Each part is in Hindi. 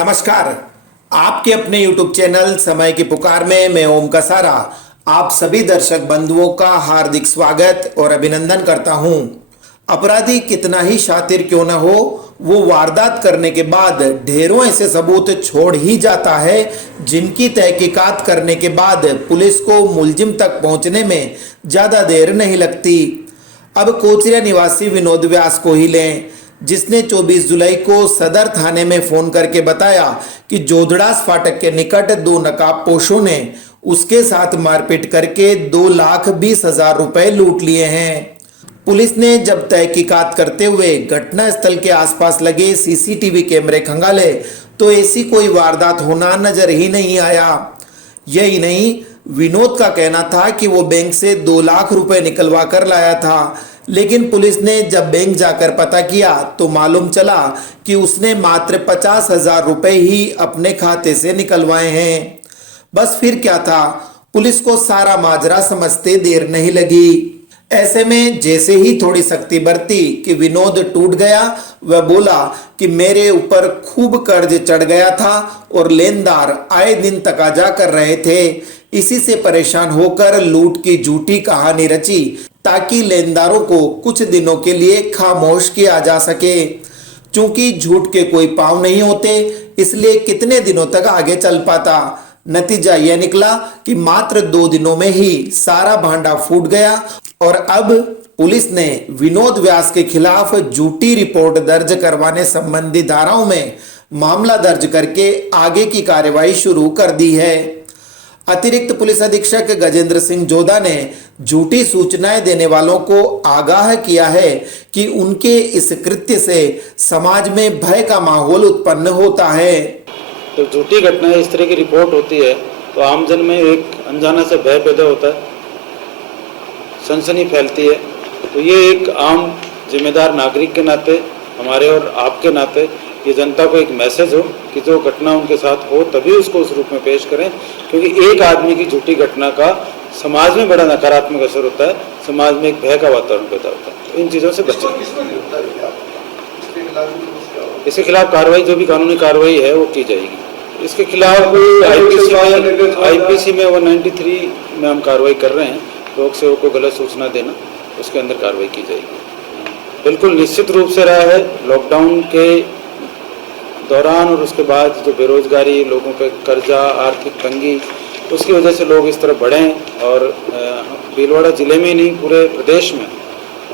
नमस्कार। आपके अपने YouTube चैनल समय की पुकार में मैं ओम कसारा आप सभी दर्शक बंधुओं का हार्दिक स्वागत और अभिनंदन करता हूं। अपराधी कितना ही शातिर क्यों न हो, वो वारदात करने के बाद ढेरों ऐसे सबूत छोड़ ही जाता है जिनकी तहकीकात करने के बाद पुलिस को मुलजिम तक पहुंचने में ज्यादा देर नहीं लगती। अब कोचरिया निवासी विनोद व्यास को ही लें, जिसने 24 जुलाई को सदर थाने में फोन करके बताया कि जोधड़ास फाटक के निकट दो नकाबपोशों ने उसके साथ मारपीट करके 2,20,000 रुपए लूट लिए हैं। पुलिस ने जब तहकीकात करते हुए घटना स्थल के आसपास लगे सीसीटीवी कैमरे खंगाले तो ऐसी कोई वारदात होना नजर ही नहीं आया। यही नहीं, विनोद का कहना था कि वो बैंक से 2 लाख रुपए निकलवा कर लाया था, लेकिन पुलिस ने जब बैंक जाकर पता किया तो मालूम चला कि उसने मात्र 50,000 रुपए ही अपने खाते से निकलवाए हैं। बस फिर क्या था, पुलिस को सारा माजरा समझते देर नहीं लगी। ऐसे में जैसे ही थोड़ी सख्ती बरती कि विनोद टूट गया, वह बोला कि मेरे ऊपर खूब कर्ज चढ़ गया था और लेनदार आए दिन तकाजा कर रहे थे। इसी से परेशान होकर लूट की झूठी कहानी रची ताकि लेनदारों को कुछ दिनों के लिए खामोश किया जा सके। चूंकि झूठ के कोई पांव नहीं होते, इसलिए कितने दिनों तक आगे चल पाता। नतीजा यह निकला कि मात्र 2 दिनों में ही सारा भांडा फूट गया और अब पुलिस ने विनोद व्यास के खिलाफ झूठी रिपोर्ट दर्ज करवाने संबंधी धाराओं में मामला दर्ज करके आगे की कार्यवाही शुरू कर दी है। अतिरिक्त पुलिस अधीक्षक गजेंद्र सिंह जोधा ने झूठी सूचनाएं देने वालों को आगाह किया है कि उनके इस कृत्य से समाज में भय का माहौल उत्पन्न होता है। तो झूठी घटना इस तरह की रिपोर्ट होती है तो आमजन में एक अनजाना से भय पैदा होता है, सनसनी फैलती है। तो ये एक आम जिम्मेदार नागरिक के नाते, हमारे और आपके नाते ये जनता को एक मैसेज हो कि जो घटना उनके साथ हो तभी उसको उस रूप में पेश करें, क्योंकि एक आदमी की झूठी घटना का समाज में बड़ा नकारात्मक असर होता है, समाज में एक भय का वातावरण पैदा होता है। तो इन चीज़ों से बचें। इसके खिलाफ कार्रवाई, जो भी कानूनी कार्रवाई है वो की जाएगी। इसके खिलाफ आईपीसी में 193 में हम कार्रवाई कर रहे हैं। लोक सेवक को गलत सूचना देना, उसके अंदर कार्रवाई की जाएगी। बिल्कुल निश्चित रूप से रहा है लॉकडाउन के दौरान और उसके बाद जो बेरोजगारी, लोगों पे कर्जा, आर्थिक तंगी, उसकी वजह से लोग इस तरफ बढ़े हैं और भीलवाड़ा जिले में ही नहीं पूरे प्रदेश में,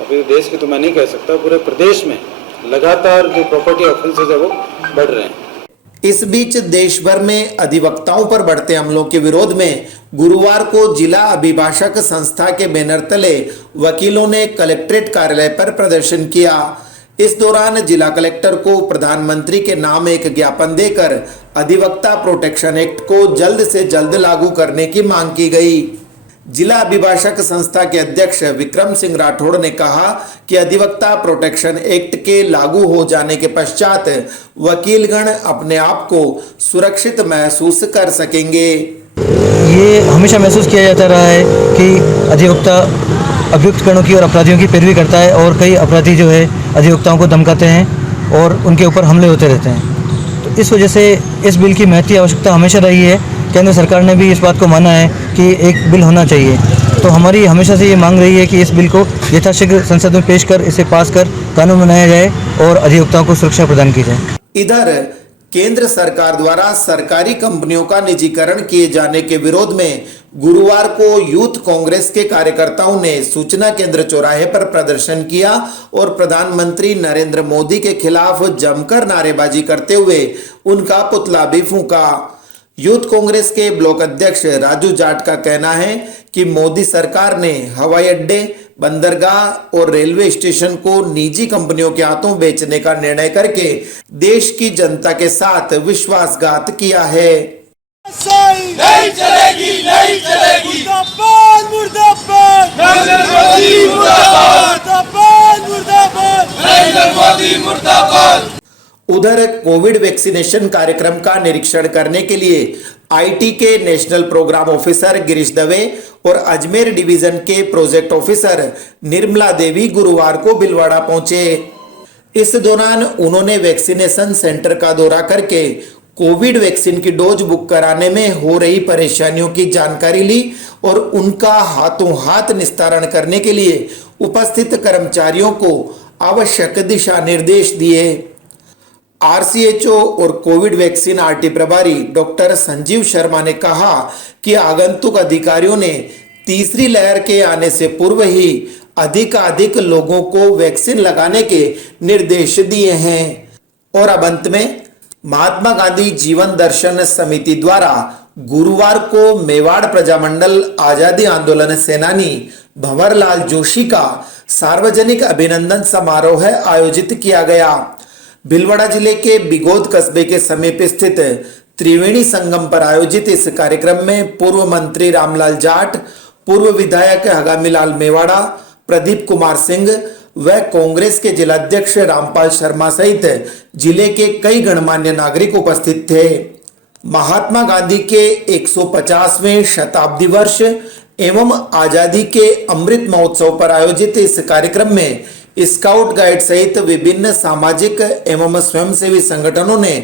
अभी देश की तो मैं नहीं कह सकता, पूरे प्रदेश में लगातार जो प्रॉपर्टी ऑफेंसेज है वो बढ़ रहे हैं। इस बीच देश भर में अधिवक्ताओं पर बढ़ते हमलों के विरोध में गुरुवार को जिला अभिभाषक संस्था के बैनर तले वकीलों ने कलेक्ट्रेट कार्यालय पर प्रदर्शन किया। इस दौरान जिला कलेक्टर को प्रधानमंत्री के नाम एक ज्ञापन देकर अधिवक्ता प्रोटेक्शन एक्ट को जल्द से जल्द लागू करने की मांग की गई। जिला अभिभाषक संस्था के अध्यक्ष विक्रम सिंह राठौड़ ने कहा कि अधिवक्ता प्रोटेक्शन एक्ट के लागू हो जाने के पश्चात वकीलगण अपने आप को सुरक्षित महसूस कर सकेंगे। ये हमेशा महसूस किया जाता रहा है कि अधिवक्ता अभियुक्त गणों की और अपराधियों की पैरवी करता है और कई अपराधी जो है अधिवक्ताओं को धमकाते हैं और उनके ऊपर हमले होते रहते हैं। तो इस वजह से इस बिल की महती आवश्यकता हमेशा रही है। केंद्र सरकार ने भी इस बात को माना है कि एक बिल होना चाहिए। तो हमारी हमेशा से ये मांग रही है कि इस बिल को यथाशीघ्र संसद में पेश कर इसे पास कर कानून बनाया जाए और अधिवक्ताओं को सुरक्षा प्रदान की जाए। इधर केंद्र सरकार द्वारा सरकारी कंपनियों का निजीकरण किए जाने के विरोध में गुरुवार को यूथ कांग्रेस के कार्यकर्ताओं ने सूचना केंद्र चौराहे पर प्रदर्शन किया और प्रधानमंत्री नरेंद्र मोदी के खिलाफ जमकर नारेबाजी करते हुए उनका पुतला भी फूंका। यूथ कांग्रेस के ब्लॉक अध्यक्ष राजू जाट का कहना है कि मोदी सरकार ने हवाई अड्डे, बंदरगाह और रेलवे स्टेशन को निजी कंपनियों के हाथों बेचने का निर्णय करके देश की जनता के साथ विश्वासघात किया है। नहीं चलेगी, नहीं चलेगी। मुर्दाबाद, मुर्दाबाद। नरेंद्र मोदी मुर्दाबाद। मुर्दाबाद, मुर्दाबाद। नरेंद्र मोदी मुर्दाबाद। उधर कोविड वैक्सीनेशन कार्यक्रम का निरीक्षण करने के लिए आईटी के national programme officer Girish Dave और अजमेर डिवीजन के प्रोजेक्ट ऑफिसर निर्मला देवी गुरुवार को भीलवाड़ा पहुंचे। इस दौरान उन्होंने वैक्सीनेशन सेंटर का दौरा करके कोविड वैक्सीन की डोज बुक कराने में हो रही परेशानियों की जानकारी ली और उनका हाथों हाथ निस्तारण करने के लिए उपस्थित कर्मचारियों को आवश्यक दिशा निर्देश दिए। आरसीएचओ और कोविड वैक्सीन आरटी प्रभारी डॉक्टर संजीव शर्मा ने कहा कि आगंतुक अधिकारियों ने तीसरी लहर के आने से पूर्व ही अधिकाधिक लोगों को वैक्सीन लगाने के निर्देश दिए हैं। और अब अंत में महात्मा गांधी जीवन दर्शन समिति द्वारा गुरुवार को मेवाड़ प्रजामंडल आजादी आंदोलन सेनानी भंवरलाल जोशी का सार्वजनिक अभिनंदन समारोह आयोजित किया गया। भीलवाड़ा जिले के बिगोद कस्बे के समीप स्थित त्रिवेणी संगम पर आयोजित इस कार्यक्रम में पूर्व मंत्री रामलाल जाट, पूर्व विधायक हगामीलाल मेवाड़ा, प्रदीप कुमार सिंह व कांग्रेस के जिलाध्यक्ष रामपाल शर्मा सहित जिले के कई गणमान्य नागरिक उपस्थित थे। महात्मा गांधी के 150वें शताब्दी वर्ष एवं आजादी के अमृत महोत्सव पर आयोजित इस कार्यक्रम में स्काउट गाइड सहित विभिन्न सामाजिक एवं स्वयंसेवी संगठनों ने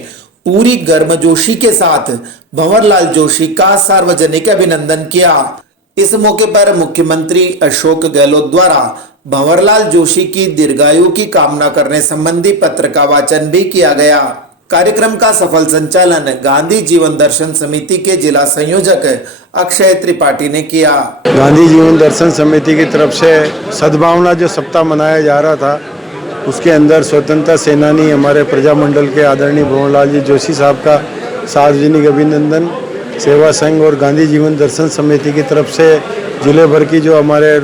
पूरी गर्मजोशी के साथ भंवरलाल जोशी का सार्वजनिक अभिनंदन किया। इस मौके पर मुख्यमंत्री अशोक गहलोत द्वारा भंवरलाल जोशी की दीर्घायु की कामना करने संबंधी पत्र का वाचन भी किया गया। कार्यक्रम का सफल संचालन गांधी जीवन दर्शन समिति के जिला संयोजक अक्षय त्रिपाठी ने किया। गांधी जीवन दर्शन समिति की तरफ से सद्भावना जो सप्ताह मनाया जा रहा था, उसके अंदर स्वतंत्रता सेनानी हमारे प्रजामंडल के आदरणीय भंवरलाल जी जोशी साहब का सार्वजनिक अभिनंदन सेवा संघ और गांधी जीवन दर्शन समिति की तरफ से जिले भर की जो हमारे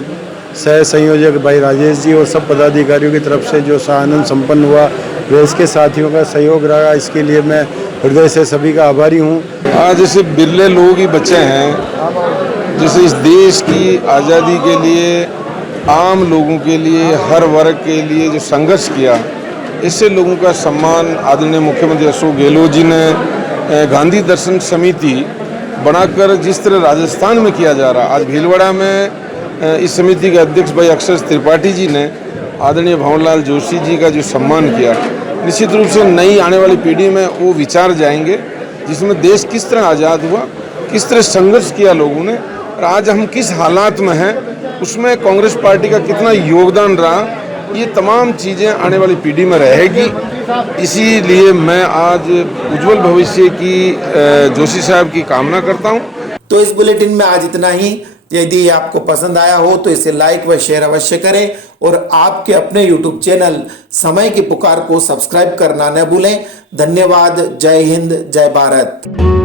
सह संयोजक भाई राजेश जी और सब पदाधिकारियों की तरफ से जो आनंद संपन्न हुआ, वे इसके साथियों का सहयोग रहा। इसके लिए मैं हृदय से सभी का आभारी हूँ। आज जैसे बिरले लोग ही बच्चे हैं, जैसे इस देश की आज़ादी के लिए आम लोगों के लिए हर वर्ग के लिए जो संघर्ष किया, इससे लोगों का सम्मान आदरणीय मुख्यमंत्री अशोक गहलोत जी ने गांधी दर्शन समिति बनाकर जिस तरह राजस्थान में किया जा रहा, आज भीलवाड़ा में इस समिति के अध्यक्ष भाई अक्षय त्रिपाठी जी ने आदरणीय भंवरलाल जोशी जी का जो सम्मान किया, निश्चित रूप से नई आने वाली पीढ़ी में वो विचार जाएंगे जिसमें देश किस तरह आज़ाद हुआ, किस तरह संघर्ष किया लोगों ने, और आज हम किस हालात में हैं, उसमें कांग्रेस पार्टी का कितना योगदान रहा, ये तमाम चीज़ें आने वाली पीढ़ी में रहेगी। इसीलिए मैं आज उज्जवल भविष्य की जोशी साहब की कामना करता हूँ। तो इस बुलेटिन में आज इतना ही। यदि आपको पसंद आया हो तो इसे लाइक व शेयर अवश्य करें और आपके अपने YouTube चैनल समय की पुकार को सब्सक्राइब करना न भूलें। धन्यवाद। जय हिंद, जय भारत।